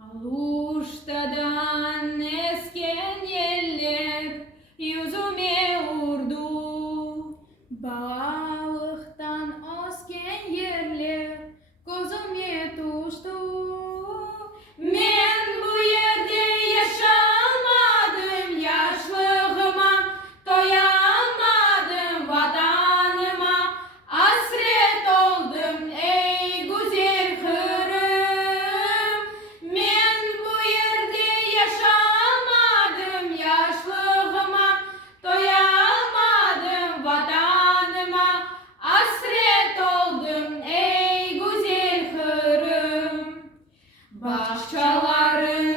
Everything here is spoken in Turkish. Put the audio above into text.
Aluştadan esken yeller yüzüme vurdu. Balıktan asken yerler gözüme tuştu. Men bu yerde yaşamadım, yaşlığıma doyamadım, vatanıma hasret oldum ey güzel Kırım. Men bu yerde yaşamadım, yaşlığıma doyamadım, vatanıma hasret oldum ey güzel Kırım. Bahçelerin